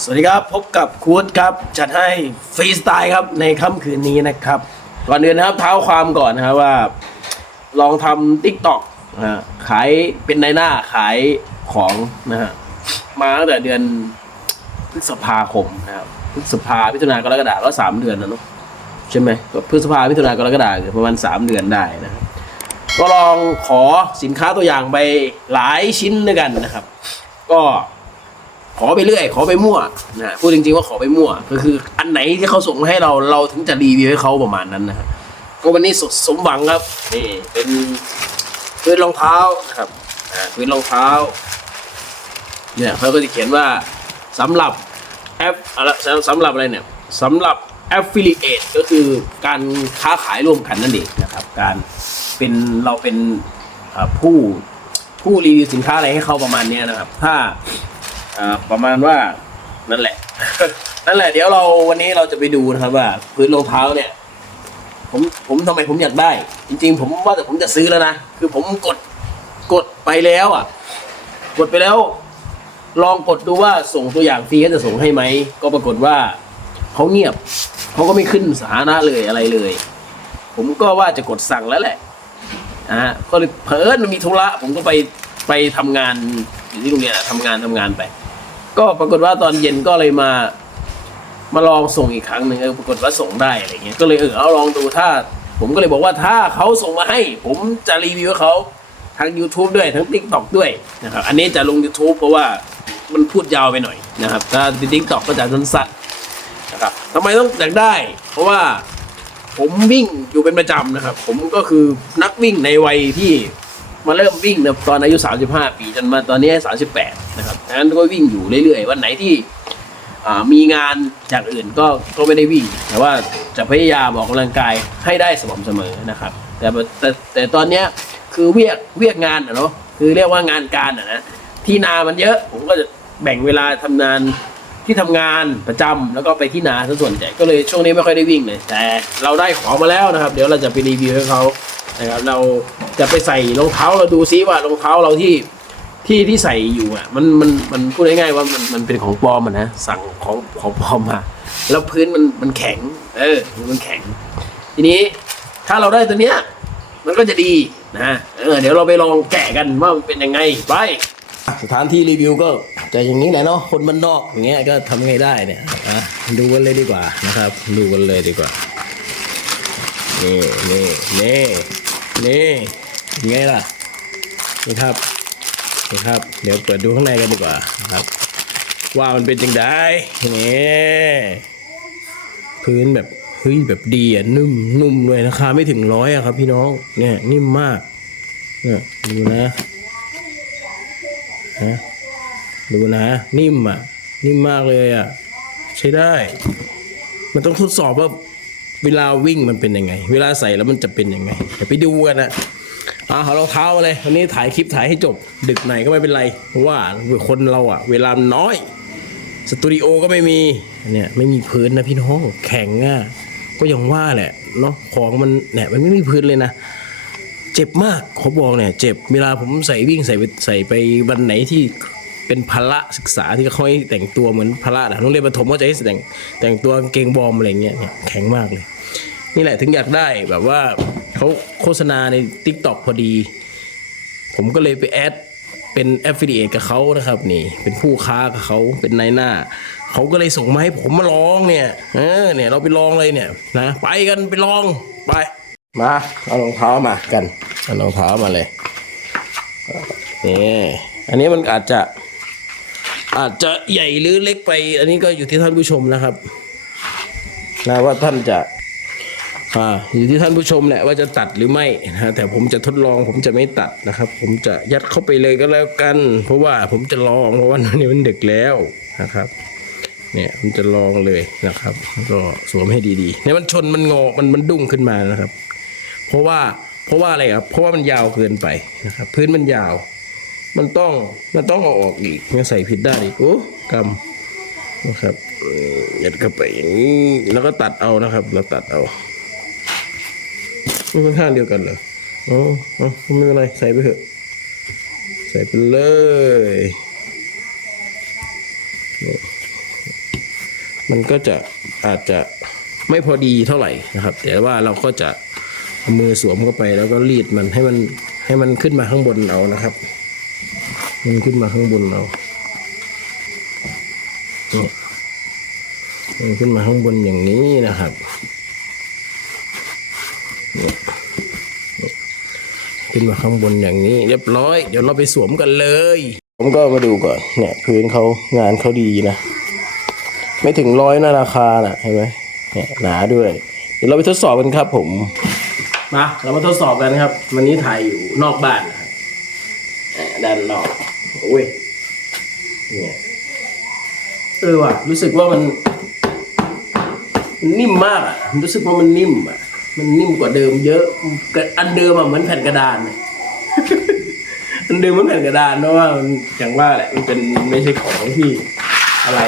สวัสดีครับ พบกับคูดครับ จัดให้ฟรีสไตล์ครับในค่ำคืนนี้นะครับ ก่อนอื่นนะครับเท้าความก่อนนะครับว่า ลองทำติ๊กต็อกขายเป็นในหน้าขายของนะฮะมาตั้งแต่เดือนพฤษภาคมนะครับพฤษภาพิจารณากรกฎาก็สามเดือนนะเนาะใช่ไหมก็พฤษภาพิจารณากรกฎาประมาณสามเดือนได้นะครับก็ลองขอสินค้าตัวอย่างไปหลายชิ้นด้วยกันนะครับ ก็ ขอไปเรื่อย ขอไปมั่วนะพูดจริง ๆว่าขอไปมั่วก็คือ อันไหนที่เขาส่งมาให้เราเราถึงจะรีวิวให้เขาประมาณนั้นนะครับก็วันนี้สสมหวังครับนี่เป็นพื้นรองเท้านะครับพื้นรองเท้าเนี่ยเขาก็จะเขียนว่าสำหรับแอปอะไรสำหรับอะไรเนี่ยสำหรับ affiliate ก็คือการค้าขายร่วมกันนั่นเองนะครับ การเป็นเราเป็นผู้ผู้รีวิวสินค้าอะไรให้เขาประมาณนี้นะครับ ถ้า อ่าประมาณว่านั่นแหละ นั่นแหละเดี๋ยวเราวันนี้เราจะไปดูนะครับว่า พื้นรองเท้าเนี่ย ผมผมทำไมผมอยากได้ จริง ๆ ผมว่าแต่ผมจะซื้อแล้วนะคือผมกดกดไปแล้วอะ กดไปแล้ว ลองกดดูว่าส่งตัวอย่างฟรีเขาจะส่งให้ไหมก็ปรากฏว่าเขาเงียบเขาก็ไม่ขึ้นสานะเลยอะไรเลย ผมก็ว่าจะกดสั่งแล้วแหละอ่าก็เลยเพิ่นมันมีธุระผมก็ไปไปทำงานอยู่ที่โรงเรียนทำงานทำงานไป ก็ปรากฏว่าตอนเย็นก็เลยมามาลองส่งอีกครั้งหนึ่งเออปรากฏว่าส่งได้อะไรเงี้ยก็เลยเออเอาลองดูถ้า ผมก็เลยบอกว่าถ้าเขาส่งมาให้ ผมจะรีวิวเขาทั้ง YouTube ด้วยทั้ง TikTok ด้วยนะครับอันนี้จะลง YouTube เพราะว่ามันพูดยาวไปหน่อยนะครับถ้า TikTok ก็จะสั้นๆนะครับทำไมต้องอยากได้ เพราะว่าผมวิ่งอยู่เป็นประจำนะครับ ผมก็คือนักวิ่งในวัยที่ มาเริ่มวิ่งนะตอนอายุ 35 ปีจนมาตอนนี้ 38 นะครับดังนั้นก็วิ่งอยู่เรื่อยๆ วันไหนที่มีงานจากอื่นก็ก็ไม่ได้วิ่ง แต่ว่าจะพยายามออกกำลังกายให้ได้สม่ำเสมอนะครับ แต่แต่แต่ตอนเนี้ยคือเวียกเวียกงานอะเนาะคือเรียกว่างานการอะนะที่นามันเยอะผมก็จะแบ่งเวลาทำงานที่ทำงานประจำแล้วก็ไปที่นาส่วนใหญ่ก็เลยช่วงนี้ไม่ค่อยได้วิ่งเลยแต่เราได้ของมาแล้วนะครับ เดี๋ยวเราจะไปรีวิวให้เขา นะครับ เราจะไปใส่รองเท้าเราดูซิว่ารองเท้าเราที่ที่ที่ใส่อยู่อะมันมันมันพูดง่ายๆว่ามันมันเป็นของปลอมอะนะสั่งของของปลอมมาแล้วพื้นมันมันแข็ง เออมันแข็ง ทีนี้ถ้าเราได้ตัวเนี้ยมันก็จะดีนะเออเดี๋ยวเราไปลองแกะกันว่ามันเป็นยังไงไปสถานที่รีวิวก็จะอย่างนี้แหละเนาะคนบ้านนอกอย่างเงี้ยก็ทำไงได้เนี่ยอะดูกันเลยดีกว่านะครับ ดูกันเลยดีกว่านี่นี่นี่ นี่ยังไงล่ะนี่ครับนี่ครับ เดี๋ยวเปิดดูข้างในกันดีกว่าครับ ว่ามันเป็นจังไดนี่พื้นแบบเฮ้ยแบบดีอะนุ่มนุ่มเลยราคาไม่ถึงร้อยอะครับ พี่น้องเนี่ยนิ่มมากเนี่ยดูนะนะดูนะ นิ่มอะ นิ่มมากเลยอะ ใช้ได้ มันต้องทดสอบว่า เวลาวิ่งมันเป็นยังไง เวลาใส่แล้วมันจะเป็นยังไงเดี๋ยวไปดูกันนะอ่าเอารองเท้าเลยวันนี้ถ่ายคลิปถ่ายให้จบ ดึกไหนก็ไม่เป็นไรเพราะว่าคนเราอะเวลาน้อย สตูดิโอก็ไม่มีเนี่ยไม่มีพื้นนะพี่น้องแข็งอะก็ยังว่าแหละเนาะของมันเนี่ยมันไม่มีพื้นเลยนะเจ็บมากขาบอกเนี่ยเจ็บเวลาผมใส่วิ่งใส่ไปใส่ไปวันไหนที่ เป็นพละศึกษาที่เขาให้แต่งตัวเหมือนพละนะโรงเรียนประถมก็จะให้แต่งแต่งตัวเกงบอมอะไรเงี้ยแข็งมากเลย นี่แหละถึงอยากได้แบบว่าเขาโฆษณาใน t ิ k t o k พอดี ผมก็เลยไปแอดเป็น affiliate กับเขานะครับนี่ เป็นผู้ค้ากับเขาเป็นนายหน้า เขาก็เลยส่งมาให้ผมมาลองเนี่ยเออเนี่ยเราไปลองเลยเนี่ยนะไปกันไปลองไปมาเอารองเท้ามากันเอารองเท้ามาเลยนี่อันนี้มันอาจจะ อาจจะใหญ่หรือเล็กไป อันนี้ก็อยู่ที่ท่านผู้ชมนะครับนะว่าท่านจะอ่าอยู่ที่ท่านผู้ชมแหละว่าจะตัดหรือไม่นะฮะแต่ผมจะทดลองผมจะไม่ตัดนะครับ ผมจะยัดเข้าไปเลยก็แล้วกัน เพราะว่าผมจะลองเพราะว่านนี้มันดึกแล้วนะครับเนี่ยผมจะลองเลยนะครับ ก็สวมให้ดีๆเนี่ยมันชนมันงอมันมันดุ้งขึ้นมานะครับ เพราะว่าเพราะว่าอะไรครับเพราะว่ามันยาวเกินไปนะครับ พื้นมันยาว มันต้องมันต้องเอาออกอีกมันใส่ผิดด้านอีกโอ้กำนะครับเอ่อยัดเข้าไปอย่างนี้แล้วก็ตัดเอานะครับ เราตัดเอามันค่อนข้างเดียวกันเหรออ๋ออ๋อไม่เป็นไรใส่ไปเถอะ ใส่ไปเลยนี่มันก็จะอาจจะไม่พอดีเท่าไหร่นะครับ แต่ว่าเราก็จะเอามือสวมเข้าไปแล้วก็รีดมันให้มันให้มันขึ้นมาข้างบนเอานะครับ มันขึ้นมาข้างบนเอาเนี่ยมันขึ้นมาข้างบนอย่างนี้นะครับเนี่ยเนี่ยขึ้นมาข้างบนอย่างนี้ เรียบร้อย เดี๋ยวเราไปสวมกันเลย ผมก็มาดูก่อนเนี่ยพื้นเขางานเขาดีนะ ไม่ถึงร้อยนะราคาน่ะเห็นไหมเนี่ยหนาด้วย เดี๋ยวเราไปทดสอบกันครับผมมาเรามาทดสอบกันครับ วันนี้ถ่ายอยู่นอกบ้านนะครับอ่าด้านนอก โอ้ยเนี่ยเออว่ะรู้สึกว่ามันมันนิ่มมากอะรู้สึกว่ามันนิ่มอะ มันนิ่มกว่าเดิมเยอะ อันเดิมอะเหมือนแผ่นกระดานอันเดิมเหมือนแผ่นกระดานเพราะว่ามันอย่างว่าแหละมันเป็นไม่ใช่ของที่อะไร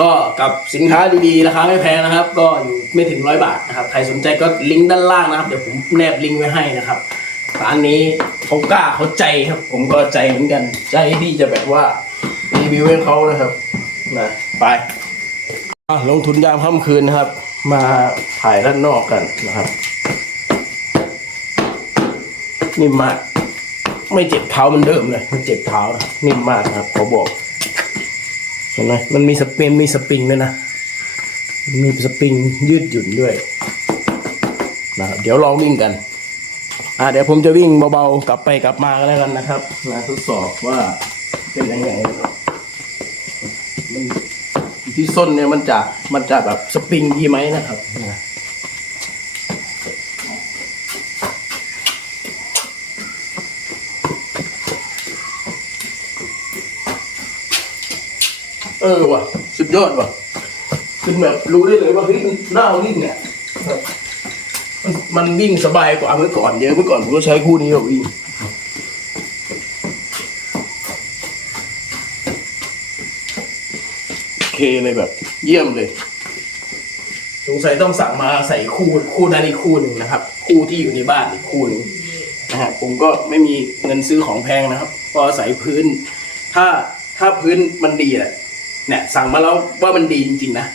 ก็กับสินค้าดีๆราคาไม่แพงนะครับ ก็อยู่ไม่ถึงร้อยบาทนะครับใครสนใจก็ลิงก์ด้านล่างนะครับ เดี๋ยวผมแนบลิงก์ไว้ให้นะครับ ร้านนี้เขากล้าเขาใจครับ ผมก็ใจเหมือนกัน ใจที่จะแบบว่ารีวิวให้เขานะครับนะไปลงทุนยามค่ำคืนนะครับ มาถ่ายด้านนอกกันนะครับนิ่มมากไม่เจ็บเท้าเหมันเดิมเลยมันเจ็บเท้านะนิ่มมากครับเขาบอกเห็นไหมมันมีสปริงมีสปริงด้วยนะมีสปริงยืดหยุ่นด้วยนะเดี๋ยวลองวิ่งกัน อ่าเดี๋ยวผมจะวิ่งเบาๆกลับไปกลับมาก็แล้วกันนะครับมาทดสอบว่าเป็นยังไงที่ส้นเนี่ยมันจะมันจะแบบสปริงดีไหมนะครับนะเออว่ะ สุดยอดว่ะคือแบบรู้ได้เลยว่าเฮ้ยมันน่าวิ่เนี่ย มันวิ่งสบายกว่าเมื่อก่อนเยอะเมื่อก่อนผมก็ใช้คู่นี้แบบวิ่งเคเลยแบบ เยี่ยมเลย สงสัยต้องสั่งมาใส่คู่คู่นั้นอีกคู่หนึ่งนะครับ คู่ที่อยู่ในบ้านอีกคู่หนึ่งนะฮะผมก็ไม่มีเงินซื้อของแพงนะครับ ก็อาศัยพื้น ถ้าถ้าพื้นมันดีแหละเนี่ยสั่งมาแล้วว่ามันดีจริงๆนะ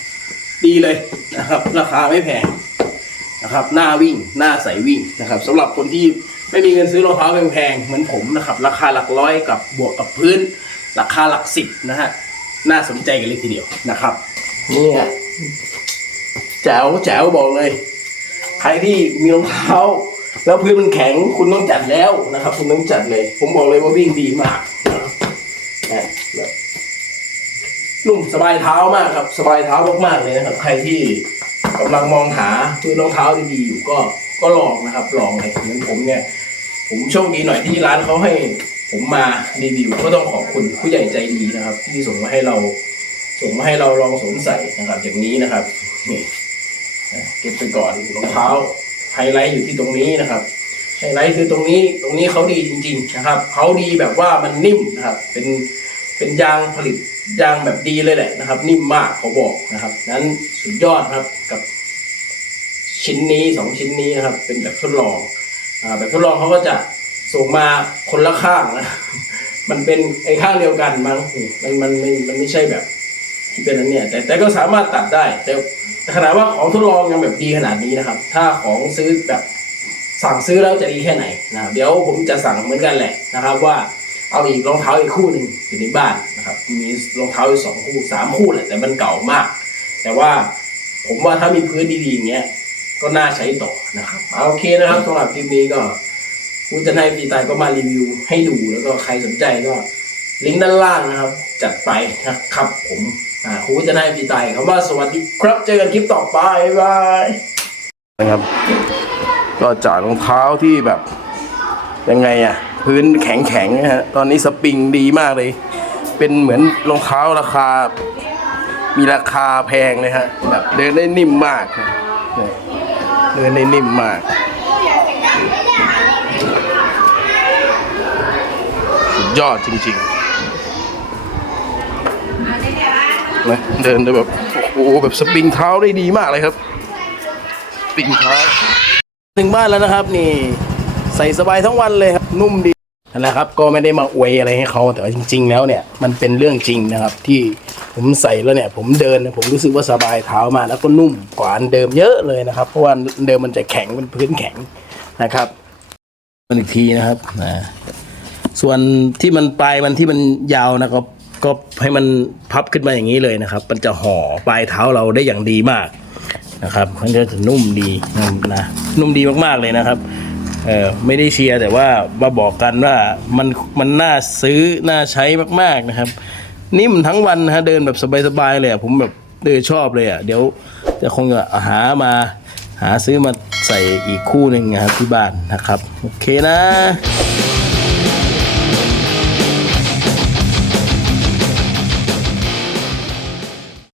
ดีเลยนะครับ ราคาไม่แพง นะครับ หน้าวิ่งหน้าใสวิ่งนะครับสำหรับคนที่ไม่มีเงินซื้อรองเท้าแพงๆเหมือนผมนะครับ ราคาหลักร้อยกับบวกกับพื้น ราคาหลักสิบนะฮะน่าสนใจกันเลยทีเดียวนะครับนี่ยแจ๋วแจ๋วบอกเลย ใครที่มีรองเท้า แล้วพื้นมันแข็งคุณต้องจัดแล้วนะครับ คุณต้องจัดเลย ผมบอกเลยว่าวิ่งดีมากนะครับนะนุ่มสบายเท้ามากครับ สบายเท้ามากๆเลยนะครับ ใครที่ กำลังมองหาพื้นรองเท้าดีๆอยู่ก็ก็ลองนะครับ ลองเลยเหมือนผมเนี่ย ผมโชคดีหน่อยที่ร้านเขาให้ผมมารีวิวก็ต้องขอบคุณผู้ใหญ่ใจดีนะครับ ที่ส่งมาให้เราส่งมาให้เราลองสวมใส่นะครับ อย่างนี้นะครับนี่เก็บไปก่อนรองเท้าไฮไลท์อยู่ที่ตรงนี้นะครับไฮไลท์คือตรงนี้ตรงนี้เขาดีจริง ๆ นะครับเขาดีแบบว่ามันนิ่มนะครับ เป็นเป็นยางผลิต ยางแบบดีเลยแหละนะครับ นิ่มมากเขาบอกนะครับ นั้นสุดยอดครับกับชิ้นนี้สองชิ้นนี้นะครับ เป็นแบบทดลองอแบบทดลองเขาก็จะส่งมาคนละข้างนะมันเป็นไอ้ข้างเดียวกันมั้งนี่มันมันมันมันไม่ใช่แบบที่เป็นอันเนี้ยแต่แต่ก็สามารถตัดได้ แต่ขนาดว่าของทดลองยังแบบดีขนาดนี้นะครับ ถ้าของซื้อแบบสั่งซื้อแล้วจะดีแค่ไหนนะเดี๋ยวผมจะสั่งเหมือนกันแหละนะครับ ว่าเอาอีกรองเท้าอีกคู่หนึ่งอยู่ในบ้าน นะครับมีรองเท้าอยู่สองคู่สามคู่แหละแต่มันเก่ามาก แต่ว่าผมว่าถ้ามีพื้นดีๆอย่างเงี้ยก็น่าใช้ต่อนะครับเอาโอเคนะครับสำหรับคลิปนี้ก็คุณจะให้ปีตายก็มารีวิวให้ดูแล้วก็ใครสนใจก็ลิงก์ด้านล่างนะครับ จัดไปนะครับผมคุณจะให้ปีตายคำว่าสวัสดีครับเจอกันคลิปต่อไปบายบายนะครับก็จากรองเท้าที่แบบยังไงอะพื้นแข็งๆนะฮะตอนนี้สปริงดีมากเลย เป็นเหมือนรองเท้าราคา มีราคาแพงเลยฮะแบบเดินได้นิ่มมากเนี่ยเดินได้นิ่มมากสุดยอดจริงๆนะเดินได้แบบโอ้โหแบบสปริงเท้าได้ดีมากเลยครับสปริงเท้าถึงบ้านแล้วนะครับ นี่ใส่สบายทั้งวันเลยครับนุ่มดี นั่นแหละครับก็ไม่ได้มาอวยอะไรให้เขาแต่ว่าจริง ๆ แล้วเนี่ยมันเป็นเรื่องจริงนะครับ ที่ผมใส่แล้วเนี่ย ผมเดินนะผมรู้สึกว่าสบายเท้ามาแล้วก็นุ่มกว่าอันเดิมเยอะเลยนะครับ เพราะว่าเดิมมันจะแข็งเป็นพื้นแข็งนะครับอีกทีนะครับนะส่วนที่มันปลายมันที่มันยาวนะครับ ก็ให้มันพับขึ้นมาอย่างนี้เลยนะครับ มันจะห่อปลายเท้าเราได้อย่างดีมากนะครับมันก็จะนุ่มดีนะนุ่มดีมากๆเลยนะครับ เออไม่ได้เชียร์แต่ว่ามาบอกกันว่ามันมันน่าซื้อน่าใช้มากๆนะครับ นิ่มทั้งวันนะฮะเดินแบบสบายๆเลยอะผมแบบเออชอบเลยอะเดี๋ยวจะคงจะหามาหาซื้อมาใส่อีกคู่หนึ่งนะครับที่บ้านนะครับ โอเคนะ